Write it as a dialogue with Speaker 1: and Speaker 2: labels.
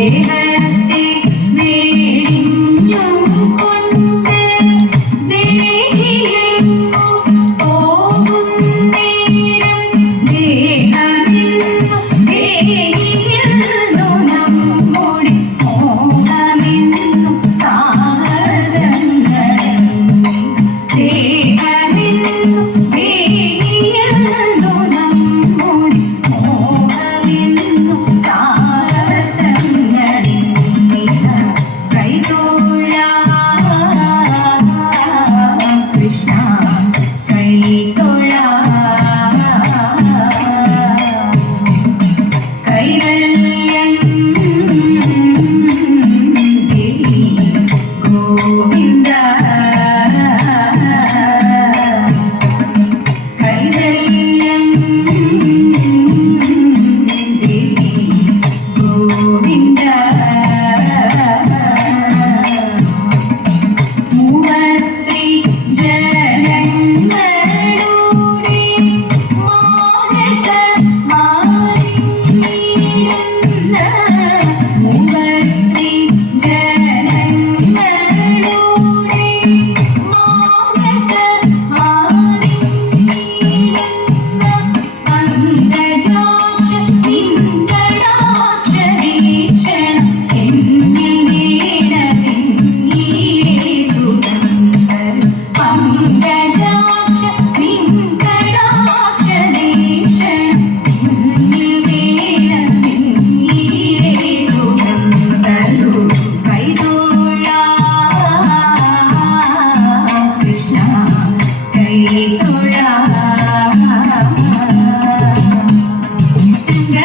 Speaker 1: Hey.